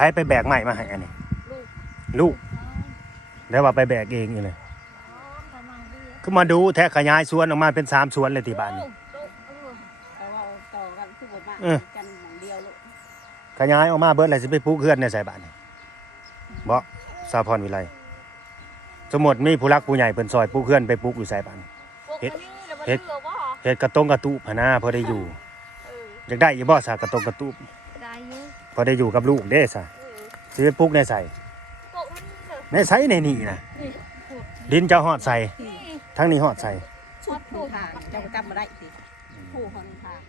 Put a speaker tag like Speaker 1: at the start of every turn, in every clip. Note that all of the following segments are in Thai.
Speaker 1: ผไปแบกใหม่มาให้อันนี้
Speaker 2: ลูก
Speaker 1: ลูกแล้วว่าไปแบกเองอยู่เลย
Speaker 2: อ๋อทำมังดี
Speaker 1: คือมาดูแท้ขยายสวนออกมาเป็นสามสวนเลยที่บ้านนี่
Speaker 2: ลูกลูกเออ
Speaker 3: แต่ว่าต่อกันคือบ่มา
Speaker 1: เออ
Speaker 3: กันหมองเดียวลูก
Speaker 1: ขยายออกมาเบิดอะไรสิไปปลูกเฮือนในใส่บ้านนี่บ่สาพรวิไลสมมติมีผู้รักผู้ใหญ่เพิ่นซอยปลูกเฮือนไปปลูกอยู่ใส่บ้าน
Speaker 2: พวก
Speaker 1: เฮ็ด
Speaker 2: นี้แล้วมัน
Speaker 1: เฮ็ด
Speaker 2: เลือกว่า
Speaker 1: เฮ็ดกระตงกระตุพะนาพอได้อยู่
Speaker 2: เออ
Speaker 1: อยากได้อีบ่สากระตงกระตุ
Speaker 2: ได้อยุ
Speaker 1: พอได้อยู่กับลูกเด้ซะ
Speaker 2: เออ
Speaker 1: สิไปปลูกในใส่
Speaker 2: พวกนี้เถอะ
Speaker 1: ในใส่ในนี่นะ
Speaker 2: นี่พวก
Speaker 1: ดินเจ้าฮอดใส่
Speaker 2: นี่
Speaker 1: ทั้งนี้ฮอดใส่
Speaker 3: ชุดผู้ทางเจ้าก็จำมาได้สิผู้คนทาง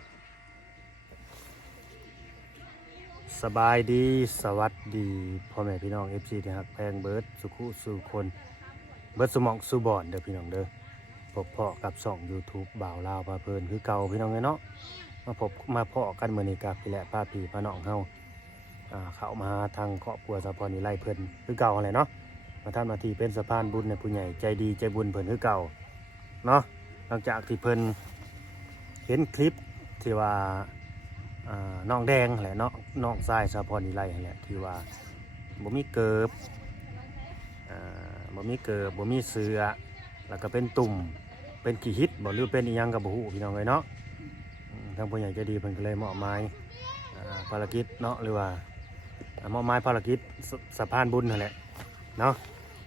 Speaker 1: สบายดีสวัสดีพ่อแม่พี่น้อง FC ที่ฮักแพงเบิร์ดสุขุสู่คนเบิร์ดสมองสู่บอนเด้อพี่น้องเด้อพบเพาะกับช่อง YouTube บ่าวลาวพาเพลินคือเก่าพี่น้องเอ้ยเนาะมาพบมาเพาะกันมื้อนี้กับพี่แหละป้าพี่ป้าน้องเฮาอ่า เข้ามาทางครอบครัวสะพรวิไล่เพิ่นคือเก่าหั่นแหละเนาะมาทำหน้าที่เป็นสะพานบุญในผู้ใหญ่ใจดีใจบุญเพิ่นคือเก่าเนาะหลังจากที่เพิ่นเห็นคลิปที่ว่าน้องแดงแหละเนาะน้องทรายสะพรนิไล่แหละที่ว่าบ่มีเกิบบ่มีเกิบบ่มีเสือแล้วก็เป็นตุ่มเป็นขี้หิตบ่หรือเป็นอีหยังก็บ่ฮู้พี่น้องเอ้ยเนาะทางผู้ใหญ่ใจดีเพิ่นก็เลยมอบหมายอ่าภารกิจเนาะหรือว่า มอบหมายภารกิจสสะพานบุญนั่นแหละเนาะ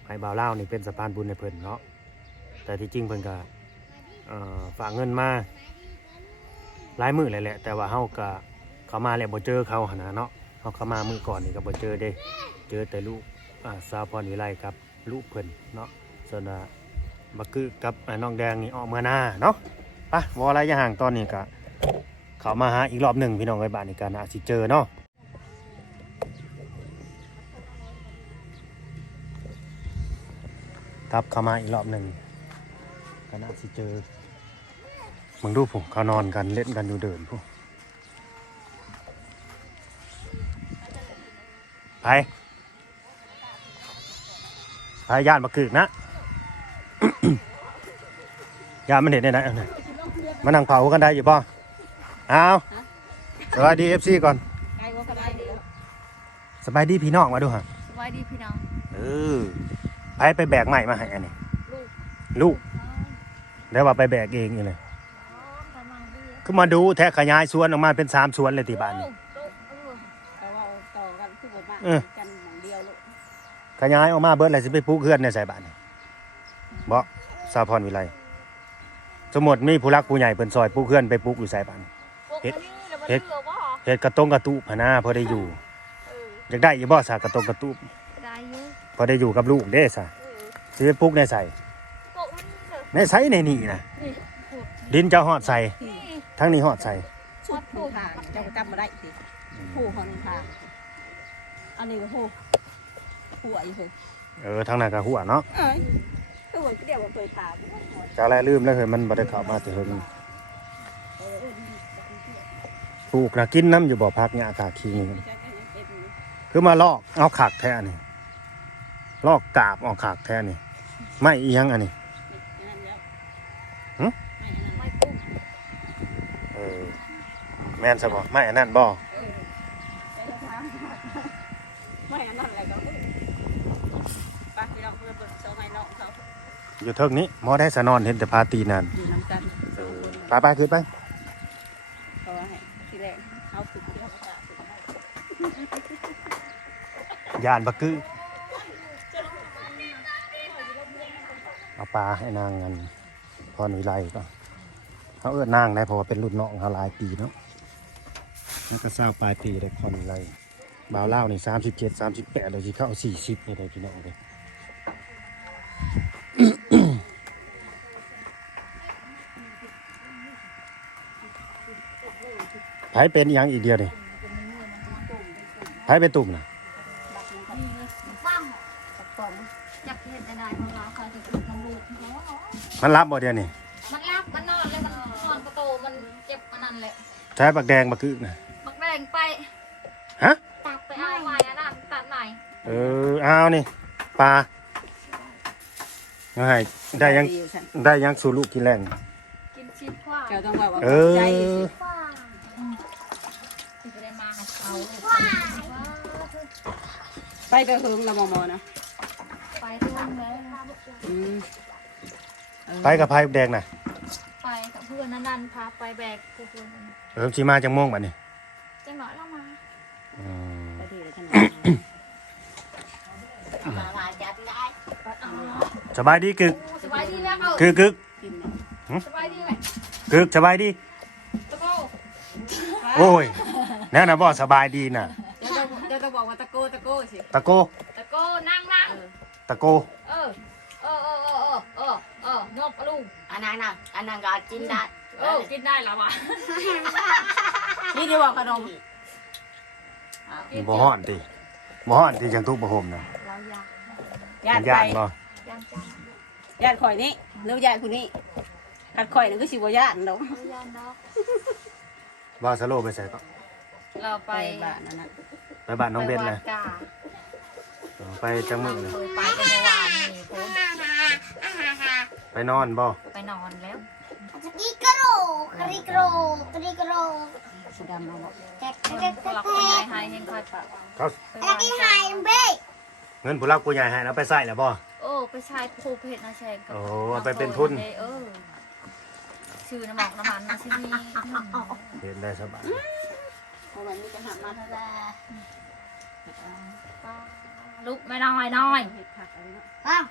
Speaker 1: ให้บ่าวเลานี่เป็นสะพานบุญให้เพิ่นเนาะแต่ที่จริงเพิ่นก็เอ่อฝากเงินมาหลายมือเลยแหละ แต่ว่าเฮาก็เขามาแล้วบ่เจอเขาหนนะเนาะเฮาเข้ามามือก่อนนี่ก็บ่เจอเด้ เจอแต่ลูกอ่าสาวพรวิไลกับลูกเพิ่นเนาะส่วนอ่าบักคือกับอ่าน้องแดงนี่ออกเมื่อหน้าเนาะไปบ่อะไรอย่าห่างตอนนี้ก็เขามาหาอีกรอบหนึ่งพี่น้องไอ้บ้านนี่ก็น่าสิเจอเนาะ ครับเข้ามาอีกรอบหนึ่งก็น่าสิเจอมึงดูผมเขานอนกันเล่นกันอยู่เดินพวกไปไปย่านมากึกนะย่านมันเห็นได้ไหนเอาหน่อยมานั่งเผากันได้อยู่ป่ะเอาสวัสดีเอฟซีก่อน
Speaker 3: ไกลว่าสบายดี
Speaker 1: สบายดีพี่น้องมาดูฮะ
Speaker 2: สบายดีพี่น้อง
Speaker 1: เออ ไปไปแบกใหม่มาให้อันนี้
Speaker 2: ลูก
Speaker 1: ลูก
Speaker 2: อ๋อ
Speaker 1: แล้วว่าไปแบกเองอยู่เลย
Speaker 2: อ๋อทำมังดี
Speaker 1: คือมาดูแท้ขยายสวนออกมาเป็นสามสวนเลยที่บ้านนี่
Speaker 2: ลูกลูกเออ
Speaker 3: แต่ว่าต่อกันคือบ่มา
Speaker 1: เออ
Speaker 3: กันหมองเดียวลูก
Speaker 1: ขยายออกมาเบิดอะไรสิไปปลูกเฮือนในใส่บ้านนี่บ่สาพรวิไลสมมติมีผู้รักผู้ใหญ่เพิ่นซอยปลูกเฮือนไปปลูกอยู่ใส่บ้าน
Speaker 2: พวก
Speaker 1: เฮ็ด
Speaker 2: นี้แล้วมัน
Speaker 1: เฮ็ด
Speaker 2: เลือกว่า
Speaker 1: เฮ็ดกระตงกระตุพะนาพอได้อยู่
Speaker 2: เออ
Speaker 1: อยากได้อีบ่สากระตงกระตุ
Speaker 2: ได้อยุ
Speaker 1: พอได้อยู่กับลูกเด้ซะ
Speaker 2: เออ
Speaker 1: สิไปปลูกในใส่
Speaker 2: พวกนี้เถอะ
Speaker 1: ในใส่ในนี่นะ
Speaker 2: นี่พวก
Speaker 1: ดินเจ้าฮอดใส่
Speaker 2: นี่
Speaker 1: ทั้งนี้ฮอดใส่
Speaker 3: ชุดผู้ทางเจ้าก็จำมาได้สิผู้คนทางอันนี้ก็ผู้ผู้อีกสิ
Speaker 1: เออทั้งนั้นก็หัวเนาะ
Speaker 3: เอ้ยคือว่าเดียวว่าเคยถาม
Speaker 1: จะอะไรลืมแล้วเฮ้ยมันบ่ได้เข้ามาแต่เฮิงปลูกนะกินน้ำอยู่บ่พักเนี่ยอากาศขี้นี่
Speaker 3: เจ้าก็ยังเป็น
Speaker 1: คือมาลอกเอาขากแท้นี่ ลอกกาบเออกขากแท้นี่ไม่อีหยังอันนี้
Speaker 3: อย่างนั้นแล้ว
Speaker 1: หึ
Speaker 3: ไม่อย่างนั้น
Speaker 2: ไม่ปุ๊บ
Speaker 1: เออแม่นซะบ่ไม่อันนั้นบ่
Speaker 3: เออเจ้าถามไม่อันนั้นแหละก็คือไปพี่น้องเพื่อนเบิ่งโชว์ให้น้องเขา
Speaker 1: อยู่เทิงนี้หมอได้สะนอนเห็นแต่พาตีนั่น
Speaker 3: อยู่น้ำกัน
Speaker 1: เอ
Speaker 3: สอง
Speaker 1: อ
Speaker 3: คน
Speaker 1: ไปไปขึ้นไป
Speaker 3: เพราะว่าให้ทีแรกเขาฝึกที่เขาจะฝึกให้
Speaker 1: ย่านบักคือเอา ปลาให้นางกันพรวิไลก็เขาเอื้อนางได้เพราะว่าเป็นรุ่นน้องเขาหลายปีเนาะนี่ก็เศร้าปลายปีได้พรวิไลบ่าวเล่านี่สามสิบเจ็ดสามสิบแปดเลยสิเข้าสี่สิบนี่เลยพี่น้องเลยไผเป็นอีหยังอีกเดียวนี่ไผเป็นตุ่มนะ
Speaker 2: ฟัง
Speaker 3: สักป๋อง
Speaker 2: อยากเห็นได้ของเราใครจะกินของลูกอ๋อ
Speaker 1: มันรับบ่เดียวนี่
Speaker 2: มันรับมันนอนเลยมันนอนกระโตมันเจ็บมันนั่นแหละ
Speaker 1: ใช้บักแดงบักกึกนะ
Speaker 2: บักแดงไป
Speaker 1: ฮะ
Speaker 2: ตักไปเอาใหม่อันนั้นตัดใหม่
Speaker 1: เออเอานี่ปลาเอาให้ได้ยัง
Speaker 3: อยู่ฉัน
Speaker 1: ได้ยังสู่ลูกกินแรง
Speaker 2: กินชิ้นขว้า
Speaker 3: เจ้าต้องบอกว่า
Speaker 1: เออ
Speaker 3: ใจสิ
Speaker 2: ขว้าที่จะได้มาให้เขาเลยว้า
Speaker 3: ไปกระเฮิงละมอมอนะ
Speaker 2: ไปทุ่งแล้ว
Speaker 3: อืมเออ
Speaker 1: ไปกับพายแดงน่ะ
Speaker 2: ไปกับเพื่อนนั่นๆพาไปแบกเพื่อน
Speaker 1: เริ่มสิมาจังโมงบัดนี้
Speaker 2: จังหน่อยเรามา
Speaker 1: อืม
Speaker 3: ไปที่ไหนท่าน
Speaker 2: มามาจัดได้
Speaker 1: สบายดีกึก
Speaker 2: สบายดีแล้วเออ
Speaker 1: กึกกึก
Speaker 3: กินนะ
Speaker 2: สบายดีไหม
Speaker 1: กึกสบายดี
Speaker 2: ตะโก้
Speaker 1: โอ้ยแน่นะบ่สบายดีน่ะ
Speaker 3: เดี๋ยวต้องเดี๋ยวต้องบอกว่าตะโกตะโกสิ
Speaker 1: ตะโก
Speaker 2: ตะโก้นั่งนั่ง
Speaker 1: ตะโก
Speaker 2: นกลุง
Speaker 4: อันนั้นน่ะอันนั้นก็กินได้
Speaker 2: เออกินได้แล้ววะ
Speaker 3: นี่ที่บอกขนม
Speaker 1: บ่ฮ้อนติบ่ฮ้อนที่จังทุกบ่ห่มน่ะ
Speaker 2: เราอยาก
Speaker 3: ญา
Speaker 1: มัน
Speaker 3: ติ
Speaker 1: ย่า
Speaker 3: ไป
Speaker 1: นบ่
Speaker 2: ย่างจ้า
Speaker 3: ญาติข่อยนี่หรือญาติผู้นี้ขัดข่อยนั่นก็สิบ่ญาติดอก
Speaker 2: เราย่างดอก
Speaker 1: ว่าสโลไปใส่ก็
Speaker 2: เราไป
Speaker 3: ไปบ้านนั่นน่ะ
Speaker 1: ไปบ้านน้องเบนเลย
Speaker 2: ไปวัดกา
Speaker 1: ไปจังมื้อเลย
Speaker 2: เคยไปกันเมื่อวานนี่ผม
Speaker 1: ไปนอนบ่
Speaker 2: ไปนอนแล้ว
Speaker 4: กิกโรกริกโรกริกโร
Speaker 3: สีดำเอาบ่
Speaker 4: แจ๊ก
Speaker 2: คน
Speaker 4: แจ๊ก
Speaker 2: ก็
Speaker 4: แจ๊ก
Speaker 2: หลับ
Speaker 4: แจ๊
Speaker 2: ไป
Speaker 4: ก
Speaker 2: หายเห็นคอยปะ
Speaker 1: เขา
Speaker 2: ไป
Speaker 4: แล้ว
Speaker 2: วาง
Speaker 4: กิน
Speaker 2: ใจ
Speaker 4: หายเบ้
Speaker 1: เงินผู้รักผู้ใหญ่ให้แล้วไปใส่แล้วบ่
Speaker 2: โอ้ไปชายผูกเพชรนะแชร์กับ
Speaker 1: โอ้เอาไปเป็นทุน
Speaker 2: เออชื่อน้ำหมอกน้ำมันมาที่นี่
Speaker 1: เห็นได้สบาย
Speaker 3: เพราะวันนี้จะหามาเท่าไหร่
Speaker 2: ลุกไม่น้อยน้อย
Speaker 3: เห็ดผักอะไรเนาะ
Speaker 4: อ้าว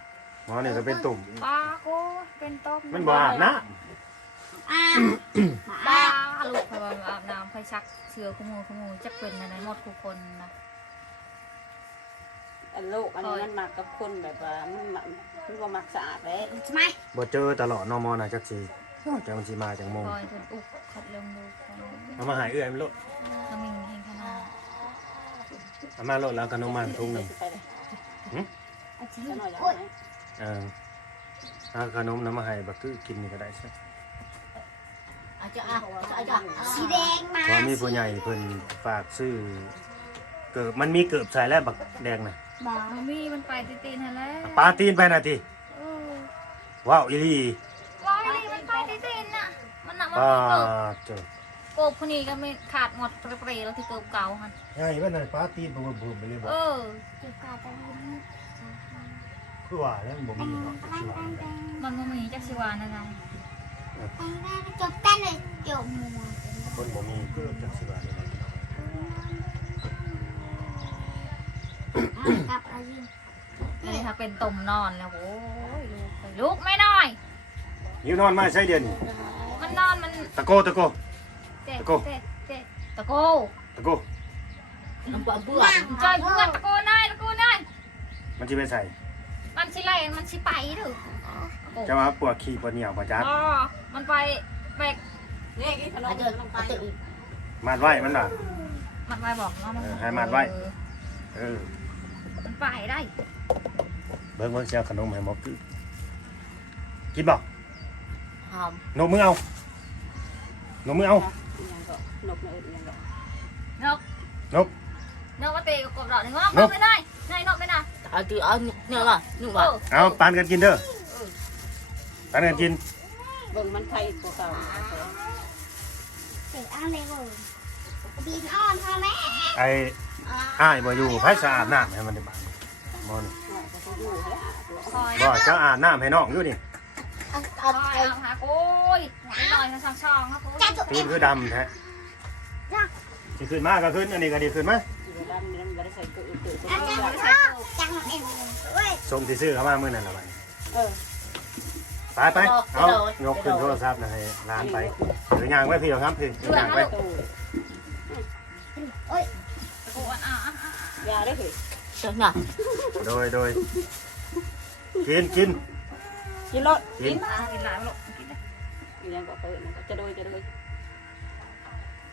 Speaker 1: หมอนี่ก็เป็นตุ่ม
Speaker 2: ปลาโก้เป็นต้ม
Speaker 1: มันบ่อาบนะ
Speaker 4: อ้าว
Speaker 2: ปลาลูกพยาอาบน้ำไฟชักเสือขโมยขโมยจะเป็นอะไรหมดทุกคนนะ
Speaker 3: อันโลกอันนี้มันมักกับคนแบบว่ามันมักมันบ่มักสะอาดเลย
Speaker 4: ทำไม
Speaker 1: บ่เจอตลอดเนอมอน่ะจักสิจังมันสิมาจังโมง
Speaker 2: คอยจนอุกขัดลงดูคน
Speaker 1: เอามาใหายเอื้อยมันโลด
Speaker 2: ขมิ้นเองขนาด
Speaker 1: เอามาโลดแล้วขนมมันทุ่งหนึง
Speaker 3: ไปเลยจะหน่อยจะ
Speaker 4: โอ๊ย
Speaker 3: ไหม
Speaker 1: เออเอาขนมน้ำมาให้บักคือกินนี่ก็ได้ใช่
Speaker 4: อาจจะอะอาจจะสีแดงมา
Speaker 1: เพราะมีผู้ใหญ่เพิ่นฝากซื้อเกิบมันมีเกิบใส่แล้วบักแดงน่ะ
Speaker 4: บอก
Speaker 2: มันมีมันไปตีนๆนั่นแหละ
Speaker 1: ปาตีนไปน่ะติ
Speaker 2: เออ
Speaker 1: ว้าวอีหลี
Speaker 2: ว้ายนี่มันไปตีนๆน่ะมันน่ะมัน
Speaker 1: ป้า
Speaker 2: มีเกิบ
Speaker 1: เจ้า
Speaker 2: โกบคนนี้ก็ไม่ขาดหมดเปรี้ยวที่เกิบเก่าหัน
Speaker 1: ใหญ่ว่าน่ะปาตีนบ่บ่ไปเลยบ่
Speaker 2: เออ
Speaker 4: จุกาตะลิน
Speaker 1: คือว่าแล้วมันบ่มีเนาะจักสิว่า
Speaker 2: มันก็มีจักชิวานนะไง
Speaker 4: จบกันเลยจบมัว
Speaker 1: คนบ่มีคือจักสิว่าแล้ว
Speaker 4: กลับอะไร
Speaker 2: นี่ถ้าเป็นตุ่มนอนแล้วโอ้ยลูกไปลูกไม่น้อย
Speaker 1: หิวนอนมาใช่เดือนนี้
Speaker 2: มันนอนมัน
Speaker 1: ตะโกตะโก
Speaker 2: เจ๊
Speaker 1: ตะโก
Speaker 2: เจ๊เจ๊ตะโก
Speaker 1: ตะโก
Speaker 4: น้ำปลาเบื่อ
Speaker 2: จอยเพื่อนตะโกนายตะโกนาย
Speaker 1: มันสิไปใส่
Speaker 2: มันชิไลมันชิไปเด้อ
Speaker 1: จะว่าปวดขี้ปวดเหนียวบ่จัก
Speaker 2: อ๋อมันไปแบก
Speaker 3: นี่กินขนม
Speaker 4: อาจจะ
Speaker 3: ลงไป
Speaker 4: อาจจะ
Speaker 1: มาดไว้มันน่ะ
Speaker 2: มันไปบอกว่ามัน
Speaker 1: เออให้มันไว้
Speaker 2: เออ
Speaker 1: เออ
Speaker 2: มันไปได้
Speaker 1: เบิ่งเบิ่งสิเอาขนมให้หมอคือกินบ่
Speaker 4: หอม
Speaker 1: นมมือเอานมมือเอา
Speaker 3: ยังก็นกเนื้อยังก็
Speaker 2: นก
Speaker 1: นก
Speaker 2: นกมาเตะกับกบดอกหนึ่งนก
Speaker 1: นก
Speaker 2: ไม่ได้นายนกไม่ได้
Speaker 4: เอาตือเอาเนื้อว่ะนุ่ม
Speaker 2: เอ
Speaker 4: ว่ะ
Speaker 2: อ
Speaker 1: เอาปานกันกินเด้อปานกันกิน
Speaker 3: เบิ่งมันไข่ตัวเก่า
Speaker 4: เสร็จอ้าวเลยบ่บินอ้อนพ่อแม่
Speaker 1: ไอ้อ้ายบ่อยู่ไผสะอาดน้ำให้มันได้บ้างบ่นี่
Speaker 2: คอย
Speaker 1: บ่เจ้าอาบน้ำให้น้องอยู่นี่
Speaker 4: เอา
Speaker 2: ค
Speaker 4: เอา
Speaker 2: อยเอาหาโอ้ยไม่หน่อยทางช่องครับโอ้ย
Speaker 4: จ้าจุก
Speaker 1: ตีนคือดำแท้สิขึ้นมาก็ขึ้นอันนี้ก็ดีขึ้นมา
Speaker 3: อยู่ด้านนี้มัน ไม่ได้ใส่เกลือเกลือ
Speaker 4: อาจารย์จังเอ็มเว้ย
Speaker 1: ส่งที่ซื้อเข้ามามื้อนั้นล่ะบัดนี้
Speaker 3: เออ
Speaker 1: ไปไปเอายกขึ้นโทรศัพท์นะให้ร้านไปหรือย่างไว้พี่ครับพี่ย่างไว้
Speaker 3: ตู้
Speaker 2: ตะโกนอะอะอะ
Speaker 3: ยาได้เหรอ
Speaker 4: จังน่ะ
Speaker 1: โดยโดยกินกิน
Speaker 3: กินรถ
Speaker 1: กิ
Speaker 2: กิ
Speaker 1: น
Speaker 2: นอะกินหลายไม่หรอกกินได้
Speaker 3: ยังก็เปิดจะโดยจะโดย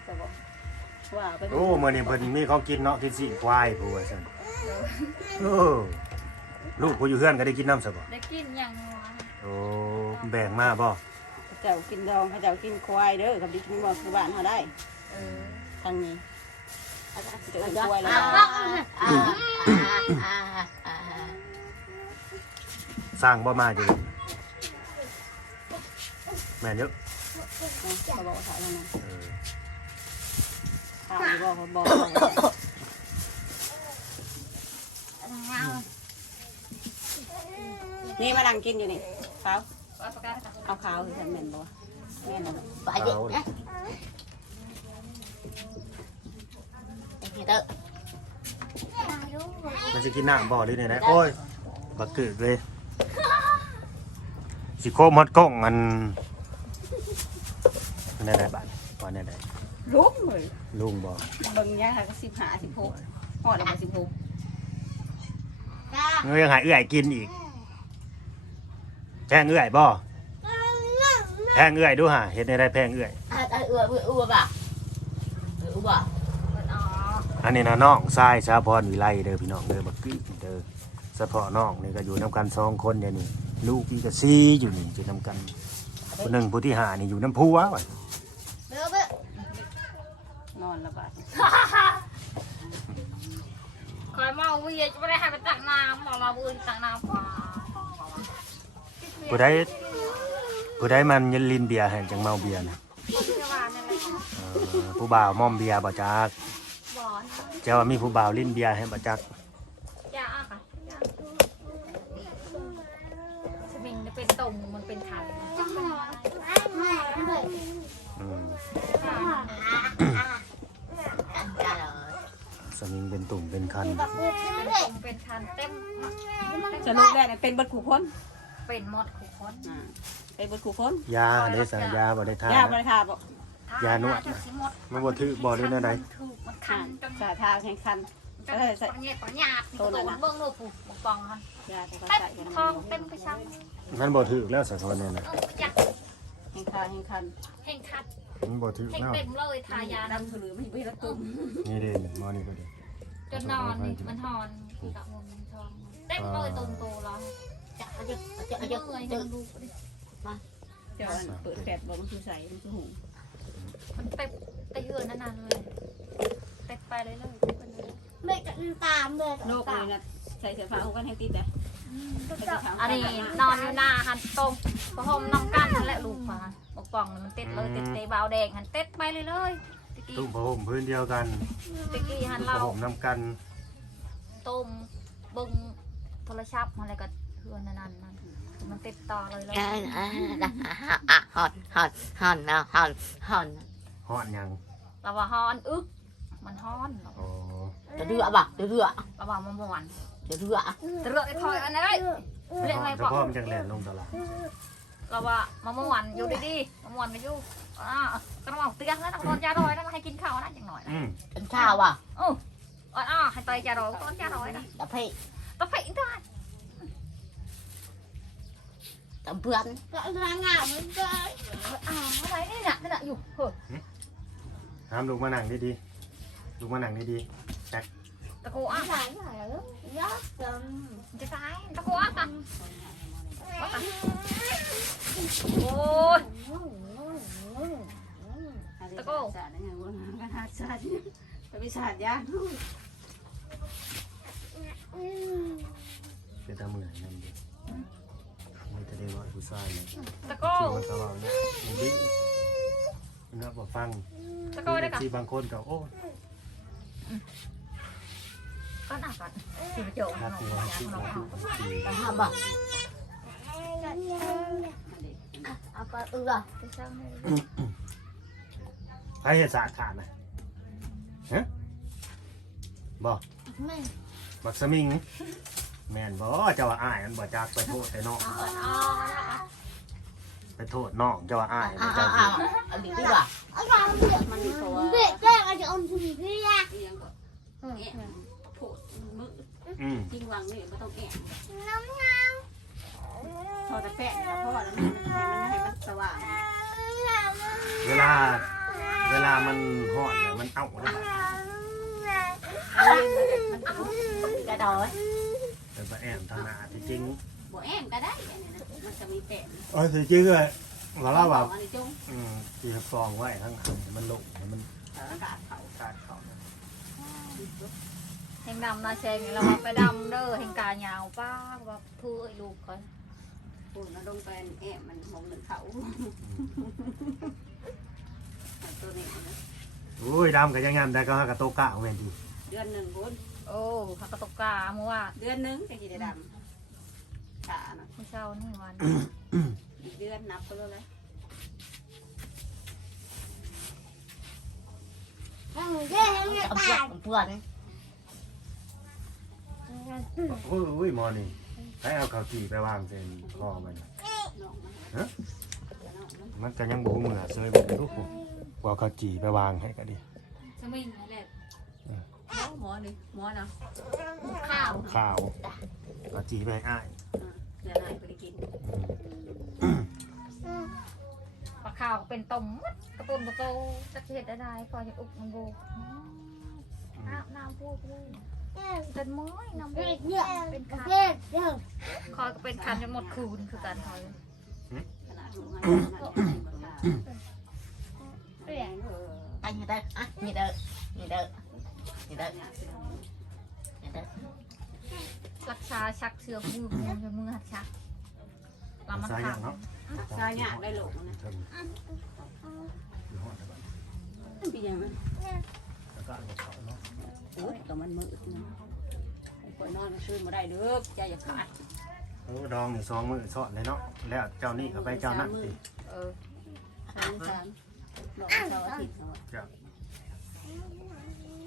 Speaker 3: จะบอก ว่าไป
Speaker 1: โอ้มื้อนี้เพิ่นมีของกินเนาะกินสิควายผู้ว่าซั่นโอ้ลูกผู้อยู่เฮือนก็ได้กินน้ำซะบ่
Speaker 2: ได้กินอย่างนัว
Speaker 1: โอ้แบ่งมาบ่
Speaker 3: เจ้ากินดองเจ้ากินควายเด้อกับดิกินบอกคือบ้านเขาได้
Speaker 2: เออ
Speaker 3: ทางนี้จะ
Speaker 4: เอา
Speaker 3: อุ่น
Speaker 4: จ้ะ
Speaker 3: ควายแล้ว
Speaker 4: อ่าอ่าอ่าอ่า
Speaker 1: สร้างบ่มาอยู่แม่นเยอะ
Speaker 3: เขาบอกเขาแล้วนะ
Speaker 1: เออ
Speaker 3: นี่มาดังกินอยู่นี่ขาว
Speaker 2: เอา
Speaker 3: ขาวที่ฉันเหม็นบ่แม่นบ่
Speaker 5: ไาดินะเด้อ
Speaker 1: มันจะกินหนังบ่อเลยเนี่ยนะโอ้ยบักเกิดเลยสิโคมัดก้องมันนั่ไแหลบ้านวันนี้แหล
Speaker 3: ลุกเลย
Speaker 1: ลุงบ่
Speaker 3: เบิ่งยังค่ะก็สิบห้าสิบหกฮอดแล้วก็สิบหก
Speaker 1: เงยยังหายเอื้อยกินอีกแพงเอื้อยบ่แพงเอื้อยดูฮะเห็ดในได้แพงเอื้อย
Speaker 5: อะเอือเอือเอือบ่ะเอือบ่ะ
Speaker 2: เปิดอ๋อ
Speaker 1: อันนี้นะน้องทรายชาพรวิไลเด้อพี่น้องเด้อบักกึกเด้อเฉพาะน้องนี่ก็อยู่นํกันสองคนเดี๋ยวนี้ลูกพี่ก็ซีอยู่นี่อยู่นํกันผู้หนึ่งผู้ที่ห้านี่อยู่น้ำพัวว่ะ
Speaker 5: เด้อเด้อน
Speaker 3: อนละบาด
Speaker 2: คอยเมาเวียจะไม่ได้ให้ไปตักน้ำบอกมาบุญตักน้ำปลา
Speaker 1: ผู้ใดผู้ใดมันยันลินเบียร์ให้จังเมาเบียร์นะ
Speaker 2: เชื่อว่านั่นแหละ
Speaker 1: เออผู้บ่าวมอมเบียร์บ่จัก
Speaker 2: บอน
Speaker 1: เจ้าว่ามีผู้บ่าวลินเบียร์ให้บ่จัก
Speaker 2: ยาอะค่ะยาสมิงจะเป็นตุ่มมันเป็นทัน
Speaker 1: อืม
Speaker 5: อันจะเลย
Speaker 1: สมิงเป็นตุ่มเป็นคัน
Speaker 2: เป็นตุ่มเป็นทันเต็ม
Speaker 3: สรุปแล้วเนี่ยเป็นเบิดขู่คน
Speaker 2: เป็นหมดทุกคน
Speaker 3: อ่าเป็นเบิดขู่คน
Speaker 1: ยาได้สั่งยาบ่ได้ทาน
Speaker 3: ยาบ่
Speaker 1: นะ
Speaker 3: ได้ทาบ่
Speaker 1: ยานวด
Speaker 2: จะสิหมด
Speaker 1: มันบ่ถือบ่ได้แนวใด
Speaker 2: ถูกมันคันจน
Speaker 3: สาทาแข่งขัน
Speaker 2: จนปัญญาปัญญาติตัวเบิ้งโลปูบกปองค่ะ
Speaker 3: ยาที่เขา
Speaker 2: เต็
Speaker 3: ใส่
Speaker 2: ม
Speaker 3: กัน
Speaker 2: ทองเต็มไปซ้
Speaker 1: มันบ่ถือแล้วสะทอนเนี่ยนะำ
Speaker 2: เอออยาก
Speaker 3: แข่งขันแข่งขัน
Speaker 2: แห่งคัด
Speaker 1: มันบ่ถือ
Speaker 2: แห่ง
Speaker 1: แล้ว
Speaker 2: เต็มเลยทายา
Speaker 3: ดำถือไม่ไปละตุ่ม
Speaker 1: นี่เด้นี่มอนี่ก็ดี
Speaker 2: จนนอนนี่มันหอนที่กับมุมทองเต็มเลยตรงโตแล้ว
Speaker 5: จะเอาดิเอาจะ
Speaker 2: เอา
Speaker 5: เอา
Speaker 2: เย
Speaker 5: จะ
Speaker 2: อะเลย
Speaker 5: จะ
Speaker 2: มันดูดิ
Speaker 3: เจ้าอันเปิดแฟดบ่มันคือใส่มันคือหู
Speaker 2: มันเต็มเตือนนานๆเลยเต็มไปเลยเลย
Speaker 4: ไม่จะตามเลย
Speaker 3: โลกเลยนะใส่เสื้อผ้าคู่กันให้ติดแต่
Speaker 2: อันนี้นอนอยู่หน้าหันตรงประหมน้ำกันนั่นแหละลูกมาบกปองมันเต็ดเลยเต็ดเตะบาวแดงหันเต็ดไปเลยเลยตะ กี้
Speaker 1: ตุ้มผ้าห่มพื้นเดียวกัน
Speaker 2: ตะกี้หัน
Speaker 1: ผ้า
Speaker 2: เรา
Speaker 1: ห่มน้ำกัน
Speaker 2: ต้มเบึงโทรศัพท์อะไรก็เพื่อนนั่นนั่นมันติดต่อเลยแล้ว
Speaker 5: อ่าอ่าอ่าอ่าฮอนฮอนฮอนนะฮอนฮอน
Speaker 1: ฮอดหยัง
Speaker 2: เราว่าฮอนอึกมันฮอน
Speaker 1: โอ้
Speaker 5: จะเรือบ่ะจะเรือ
Speaker 2: เราว่ามันม่วน
Speaker 5: จะเรือ
Speaker 2: จะเลือกไอ้ถอยอันนั้นเลยเรียกอะไร
Speaker 1: เฉ
Speaker 2: ปะ
Speaker 1: พาะมันจังแล่นลงตลาด
Speaker 2: เราว่ามาม่วนอยู่ดีๆมาม่วนกันอยู่ อ่าก็ต้องเอาเตียงแล้วต้องนอนยาดอยแล้วมาให้กินข้าวนะอย่างหน่อยนะ
Speaker 1: อืม
Speaker 5: เป็นข้าวอะ
Speaker 2: โอ้อ่าให้เตยยาดอยต้นยาดอยนะ
Speaker 5: แต่พี่
Speaker 2: ต้องไปอินเทอร์เน็ต
Speaker 5: แต่เพื่อน
Speaker 4: ก็ล้างอะมันก็
Speaker 2: อ่าอะไรนี่เนี่ยนี่เนี่ยอยู่เฮ้ย
Speaker 1: ห้ามลูกมานั่งดีๆลูกมานั่งดี
Speaker 2: ตะโกอะ
Speaker 4: ใส่ใส่แล้วยอดจน
Speaker 2: จะตายตะโกอะตังโอ้ย
Speaker 3: ตะโก้สาดยังไงวะกันหาสาดไปไปสาดยา
Speaker 1: ๆเป็นตาเหมือนนั่นดิไม่จะได้ว่าผู้ชายเนี่ย
Speaker 2: ตะโก
Speaker 1: ที่มันก็เว้าเนี่ยมันดิมันน่าบ่ฟัง
Speaker 2: ตะโกได้กับ
Speaker 1: ที่บางคนก็โอ้
Speaker 2: ก็หนักก่อนสิบโจง
Speaker 1: น่ากลัวคิดว่าลูกมันสิ
Speaker 5: แต่ห้ามบ่ะ เอาไปเอือ
Speaker 2: ไปสร้างให้
Speaker 1: ใครเฮ็ดสะขาดน่ะฮะบ่
Speaker 4: ไม่
Speaker 1: บักสมิงแม่นบ่เจ้าว่าอ้ายมันบ่จักไปโทษแต่น้อง
Speaker 2: อ๋อ
Speaker 1: ไปโทษน้องเจ้าว่าอ้าย
Speaker 5: อ่า
Speaker 1: มันจั
Speaker 5: อ่ากอ่าอันนี้ดีกว่า
Speaker 4: เอาทำเด็ก
Speaker 3: มันมีตัว
Speaker 4: เด็กแจ้งอาจจะอมทุนพี่ยา
Speaker 3: ยังก็แอะโผล่มือ
Speaker 1: อืม
Speaker 3: จริงวังนี่ไม่ต้องแอะ
Speaker 4: น้ำน้
Speaker 3: พอแต่แปะแล้วพ่อแล้วมันให้มันให้มันสว่าง
Speaker 1: เวลา เวลามันฮอดน่ะมันเอ้าได้บัด
Speaker 5: กระโดด
Speaker 1: แต่ว่าแอมทางหน้าที่จริง
Speaker 3: บ่แอมก็ได้เนี่ยนะมันจะมีแปะ
Speaker 1: เออที่จริงเลยว่าเราว่า
Speaker 3: อันนี้จง
Speaker 1: อืมที่ฟองไว้ทั้งหลังให้มันลงให้มัน
Speaker 3: อากาศเขา
Speaker 1: กาดเข้า
Speaker 2: แห่งดำนาเชงเราไปดำเด้อแห่งกายาวป้าว่าทูไอ้ลูกก่อน
Speaker 3: ปุ่นแล้วลงไปแอะมันมองหนึ่งเขาตัวนี้นะ
Speaker 1: อุ้ยดำก็ยังงามได้ก็หากระโตกะเอาแม่นดี
Speaker 3: เดือนหนึ่งคุณ
Speaker 2: โอ้ฮักกะตกกาเมื่อว่า
Speaker 3: เดือนหนึ่งจะกี่ได้ดำขานะ
Speaker 2: ผู้เช้านี่วัน
Speaker 3: อีกเดือนนับไปเลยเลย
Speaker 4: เอาเด้ให้
Speaker 5: เอา
Speaker 4: ตา
Speaker 5: เพื่อน
Speaker 4: ย
Speaker 5: เพื่อน
Speaker 1: โอ้ยอุ้ยหมอนี่ ให้เอาข้าวจี่ไปวางเส้นคอมัน
Speaker 3: น้องมัน
Speaker 1: ฮะ
Speaker 3: เดี๋ยวน้องมัน
Speaker 1: มันก็ยังบูเหมือเซยบ่ลูกผมว่าข้าวจี่ไปวางให้ก็ดี
Speaker 2: จะไม่นั่นแหละ
Speaker 3: หมอนี่หมอนะ
Speaker 2: ข้าว
Speaker 1: ข้าวข้าวจี่ไปให้อ้าย
Speaker 3: เดี๋ยวให้ไปกิน
Speaker 2: ปลาข้าวเป็นต้มมัดกระปุนกระโตจะเห็ดได้พอจะอุกมันโบน้ำน้ำพวกเลย เป็นม้อยน้ำ
Speaker 4: เด็น
Speaker 2: เป็นคันคอยก็เป็นคันจนหมดคืนคือการคอย
Speaker 3: งี้
Speaker 4: เด็ก
Speaker 3: เออ
Speaker 5: อันนี้เด้ออะนี่เด้อนี่เด้อนี่เด้อ
Speaker 3: เนี่ยเป็น
Speaker 5: นี่เด้อ
Speaker 2: รักษาชักเสือกมือมือมือหัดชักแล้วมัน
Speaker 1: สาย
Speaker 2: ขา
Speaker 1: ยั
Speaker 2: ด
Speaker 1: งเนาะ
Speaker 3: ซายยากได้หลูกนะ
Speaker 1: ได้บ่
Speaker 3: เป็นยังไง
Speaker 1: แล้วก็เอาเขาเนาะ
Speaker 3: โอ้ยก็มันมืดนะคอยนอนคืนมาได้เด้อใจจะขาด
Speaker 1: โอ้ดองนี่สองมือสอดเลยเนาะแล้วเจ้านี่ก็ไปเจ้านั่นติ
Speaker 3: เออสามสามดอกเสาร์อาทิตย์เนาะ
Speaker 1: เจ้า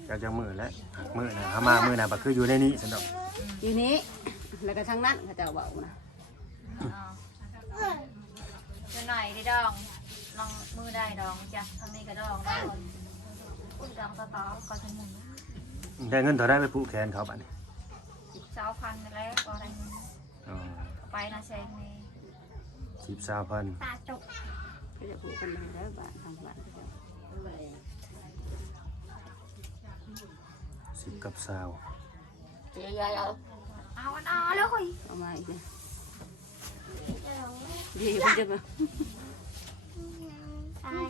Speaker 1: เจ้าจะมือแล้วหักมือนะถ้ามามือนะบักคืออยู่ในนี้สันดอก
Speaker 3: ทีนี้แล้วก็ทั้งนั้นเขาจะเบานะ
Speaker 2: จะหน่อยดิดองลองมือได้ดองจ้ะทำนี้ก็ดองได้อุ้ยดองตะตอก็จะหมุน
Speaker 1: ได้เงินเท่าได้ไปผูกแขนเขาบัดนี้
Speaker 2: เช้าพันแล้วก็ได้เงิน
Speaker 1: อ๋อ
Speaker 2: ไปนะเชงนี่
Speaker 1: สิบสามพัน
Speaker 4: ตาตก
Speaker 3: ก็จะพูดกันเลยแล้วบ้านทางบ้านเขาจะ
Speaker 1: สิบกับสาว
Speaker 5: เดี๋ยอะๆเอา
Speaker 2: เอาอันเอาแล้วเฮ้ย
Speaker 3: เอามาอีกนะดีมันจะมา
Speaker 4: ตาย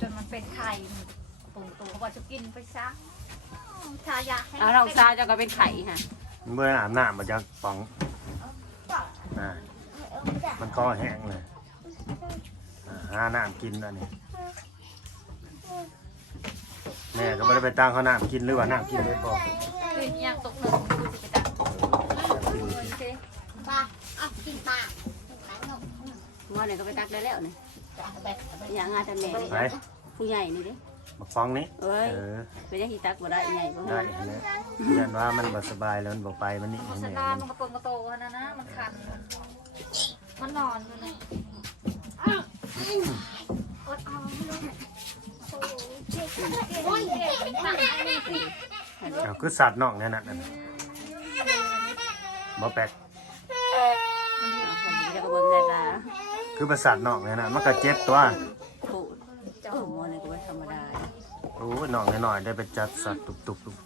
Speaker 2: จนมันเป็นไข่ ตุ่มตุ่มเขาบอกจะกินไปซะชายาให้
Speaker 3: เอาเราซาจะก็เป็นไข่ฮะ
Speaker 1: เมื่ออาบน้ำมาจากป๋องอ่ามันก็แห้งเลยอ่าหาน้ำกินอันนี้แม่ก็ไม่ได้ไปตั้งเขาน้ำกินหรือว่าน้ำกินไม่พอ
Speaker 2: กินยางตกหนึ่งดูสิไปตักโอเค
Speaker 4: ปลาเอากินปลาปลาหนุ่ม
Speaker 3: งอเนี่ยก็ไปตักได้แล้วนี่
Speaker 5: เอาไปเอาไป
Speaker 3: อย่างงานแต่แม่นี่
Speaker 1: ไป
Speaker 3: ผู้ใหญ่นี่ดิ
Speaker 1: มาฟ้องนี้
Speaker 3: เอ้ย
Speaker 1: เออ
Speaker 3: ไปยังที่ตักบ่ได้ใหญ่บ่
Speaker 1: ได้แล้วเรียนว่ามันบ่สบายแล้วมันบ่ไปมันนี่
Speaker 2: มัน
Speaker 1: แม่
Speaker 2: สนานมันกระตุนกระโตขนาดนะมันคัน มันนอนอยู่เลยอดเอาไม่รู้โอ้ยเก่งหนักนี่สิ
Speaker 1: เอาคือสัตว์นอกเนี่ยนะนั่นน่ะบ่แปลก
Speaker 3: เอาผมจะก็เบิ่งได้ละ
Speaker 1: คือประสาทนอกเนี่ยนะมันก็เจ็บตัว
Speaker 3: โอ้เจ้าหมอนี่ก็บ่ธรรมดา
Speaker 1: โอ้ยนอกน้อยๆได้ไปจัดสัตว์ตุบๆตุบ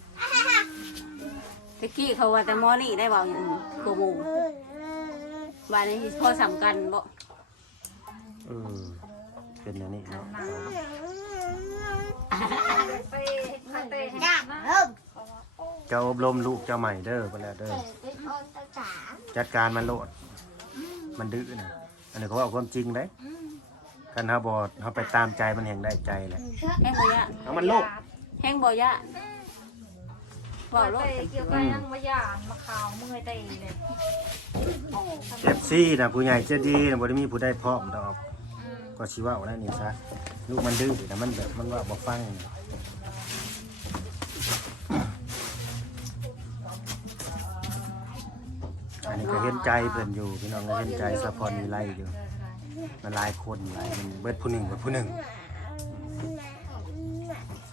Speaker 3: ตะกี้เขาว่าแต่หมอนี่ได้เบาอย่างโกโมบ้านนี้พ่อสำคัญบ่
Speaker 1: เออเป็นอย่างนี้เนาะ
Speaker 2: ไปคาเต้ให้
Speaker 4: จ้า
Speaker 2: นะ
Speaker 4: เริ่ม
Speaker 1: เจ้าอบรมลูกเจ้าใหม่เด้อไปแล้วเด้อ
Speaker 4: เกิดเป็นคนตาจ๋า
Speaker 1: จัดการมันโลด มันดื้อนะอันนี้เขาเอาความจริงได้ กันเฮาบ่เฮาไปตามใจมันแห่งได้ใจแหละ
Speaker 3: แห้งบ่ยะ
Speaker 1: เอามันโลด
Speaker 3: แห้งบ่ยะ
Speaker 2: บอ
Speaker 3: เว้ากโลด
Speaker 2: เตะเกี่ยวกับยังมาหยานมาข่าวมือเตะเลย
Speaker 1: เจ็บซี่นะผู้ใหญ่เจดีนะบ่ได้มีผู้ใดพร้อมดอก
Speaker 2: อืม
Speaker 1: ก็สิเว้าได้นี่ซะลูกมันดื้อนะมันแบบมันว่าบ่ฟังอันนี้ก็เห็นใจเพิ่นอยู่พี่น้องก็เห็นใจสะพรวิไลอยู่ มันหลายคนหลายมันเบิดผู้หนึ่งเบิดผู้หนึ่ง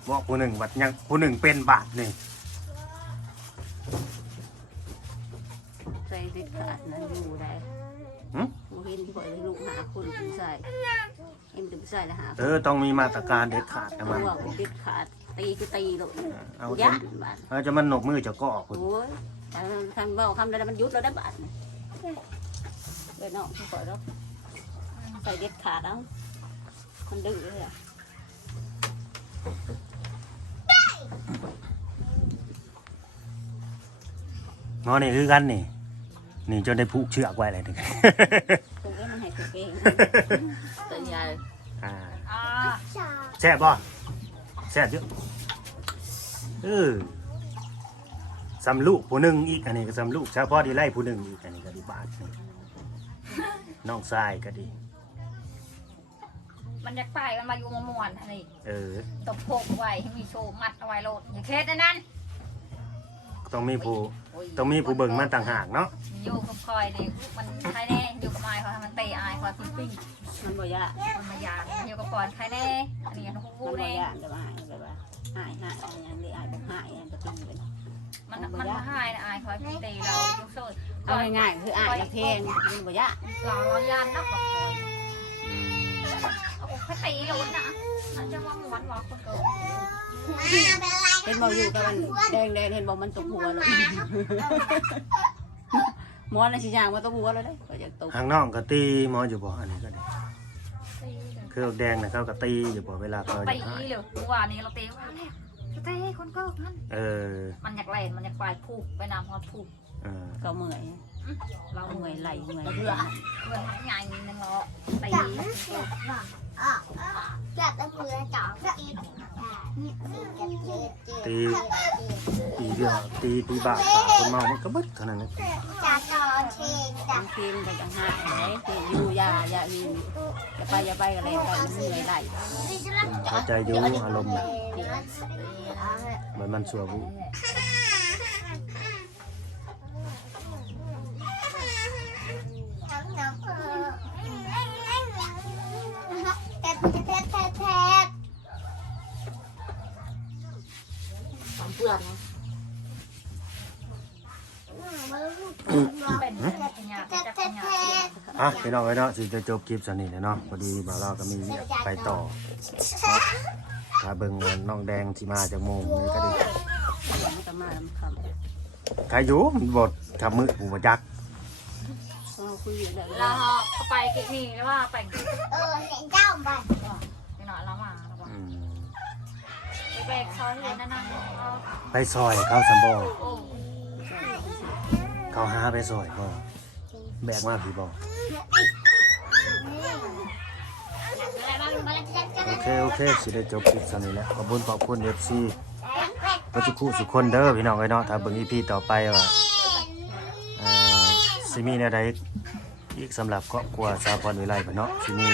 Speaker 1: บอกผู้หนึ่งบัดยังผู้หนึ่งเป็นบาทนี่
Speaker 3: ใส่ติดขาดนั้นอยู่ได้
Speaker 1: หึ
Speaker 3: บ่เห็นที่บ่ได้ลูกหาคนผู้ชายเอ็มเป็นผู้ชายแล้วหา
Speaker 1: เออต้องมีมาตรการเด็ดขาดนะมัน
Speaker 3: ว่าติดขาดตีคือตีโลด
Speaker 1: เอาจ
Speaker 3: ยะ
Speaker 1: น
Speaker 3: บาด
Speaker 1: เอาจะมันหนกมือจะก็ออกคุณ
Speaker 3: โอ้ยแต่ทำเบาคำใดมันยุดเราได้บาทนี่เลยน้องที่ก่อยแล้ว ใส่เด็ดขาดแล้วมันดื้อเลยอะ
Speaker 1: งอนี่คือกันนี่ นี่จนได้ผูกเชือกไว้เลยนึง
Speaker 3: ตรงนี้มันให้ตัวเอง
Speaker 5: ตัวใหญ่
Speaker 1: อ่า
Speaker 2: อ่า
Speaker 4: จ๋า
Speaker 1: แซ่บบ่แซ่บเยอะเออแสำลูกผู้หนึ่งอีกอันนี้ก็สำลูกเฉพาะดีไล่ผู้หนึ่งอีกอันนี้ก็ดีบาทหนึ่งน้องทรายก็ดี
Speaker 2: มันอยากไปมันมาอยู่มามวนอันนี้
Speaker 1: เออ
Speaker 2: ตบโพกไว้ให้มีโชว์มัดเอาไว้โลดอย่าเคสอันนั้น
Speaker 1: ต้องมีผู้
Speaker 2: โย
Speaker 1: ต้องมีผู้เบิ่งมันต่างหากเนาะ
Speaker 2: อยู่กับคอยนี่มันใครแน่อยู่กับอายเขาทำมันเตะอายเขาทิ้งปี
Speaker 3: มันบ่ยาก
Speaker 2: มันมายานอยู่กับก่อนใครแน่อันนี้ทุก
Speaker 3: มัน
Speaker 2: คู่
Speaker 3: บ่
Speaker 2: แน่
Speaker 3: ยากแต่ว่าหายแบบว่าหายหายอะไรอย่างนี้หายแบบหายอย่างก็ตีเลย
Speaker 2: มันมันมาหายนะอายเขาเตะเรายกโซ่
Speaker 3: เอาง่ายๆคือหายกับเพลงมันบ่ยาก
Speaker 2: เราเรายานนักกับคอย
Speaker 1: อืม
Speaker 2: เอาแค่ตีเรานะอาจจะว่ามันว่าคนเกิด
Speaker 3: เห็นบ่อยู่กับมันแดงแดงเห็นบ่มันตกหัวเลยหมอในสิยางมันตกหัวเลยเด้ก็อยากตก
Speaker 1: ทางน้องก็ตีหมออยู่บ่อันนี้ก็ดีคือแดงนะเขาก็ตีอยู่บ่เวลาเขา
Speaker 2: ตี
Speaker 1: จะหาย
Speaker 2: เลยว่านี่เราเตะว่าเนี่ยเตะคนเกิดนั่น
Speaker 1: เออ
Speaker 2: มันอยากเล่นมันอยากไปผูกไปนำพอผูก
Speaker 1: เออ
Speaker 3: ก็เมื่อย
Speaker 2: เรา
Speaker 3: เมื่อยไหลเมื่อย
Speaker 2: เบื่อเงินใหญ่นึงเราตี
Speaker 4: จับตะเกียบจ่อกินนี่สี่กับเจ็ดเจ็ด
Speaker 1: ตีตีเดียวตีตีบาทปากคนเมามันก็เบิดเท่านั้น
Speaker 4: จ่าจ่อเชงจ่า
Speaker 3: บางทีมันก็จะหายไหนอยู่ยายาอยู่อย่าไปอย่าไปอะไรไปเหนื่อยไหล
Speaker 1: เข้าใจอยู่อารมณ์เหมือนมันสัวบุ
Speaker 4: น้ำน้ำเออแทบแทบแทบแทบ
Speaker 5: เพื่อน
Speaker 2: เป็นปัญญา
Speaker 4: แทบ
Speaker 2: จาก
Speaker 4: แท
Speaker 2: ปั
Speaker 4: บ
Speaker 2: ญ
Speaker 4: แท
Speaker 2: ญา
Speaker 4: บ
Speaker 1: อะพี่น้องไว้เนาะสิจะจบคลิปสนี้เนาะพอดีบ่าวเราก็มีไปต่อถ้าเบิ่งว่าน้องแดงสิมาจากโมงนี่ก็ดี
Speaker 3: มันก็มาแล้วมันค
Speaker 1: ใครอยู่มันบดขับมือกูบ่จักำ
Speaker 3: เราคุยอยู่แล้ว
Speaker 2: เราก็ไปกินนี่แล้วว่าไปกิน
Speaker 4: เออเล่นเจ้าไป
Speaker 2: หน่อยแล้วมาแล้วว่า
Speaker 1: อืม
Speaker 2: ไปแบกซอยเลยนั่นนั่ง
Speaker 1: ไปซอยเขาสำบ่
Speaker 2: โอ้
Speaker 1: เขาหาไปซอยบ่แบกมาพี่บ่ โอเค โอเคสิได้จบคลิปสนี้แหล้วขอบคุณขอบคุณ FC ก็ทุกคู่สุกคนเด้อพี่น้องไว้เนาะถ้าเบิ่ง EP ต่อไปว่าเอ่อสิมีแนวใดอีกสำหรับครอบครัวสาพรวิไลเพิ่นเนาะสิมี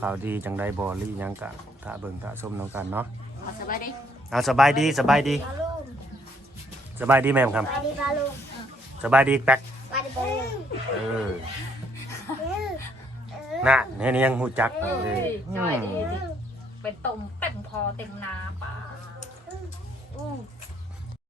Speaker 1: ข่าวดีจังใดบ่หรืออิหยังกะถ้าเบิ่งถ้าชมน้องกันเนาะ
Speaker 3: เอาสบายดิ
Speaker 1: เอาสบายดีสบายดี
Speaker 4: บาลูน
Speaker 1: สบายดีแม่มครับ
Speaker 4: บาดีบาลูน
Speaker 1: สบายดีแป๊ก
Speaker 4: บาดีบาลูน
Speaker 1: เออ น่ะเนี่ยนี่ยังหูจักเลย
Speaker 2: จอยดีเป็นตุ่มเต็มพอเต็มนาป่า
Speaker 4: อืม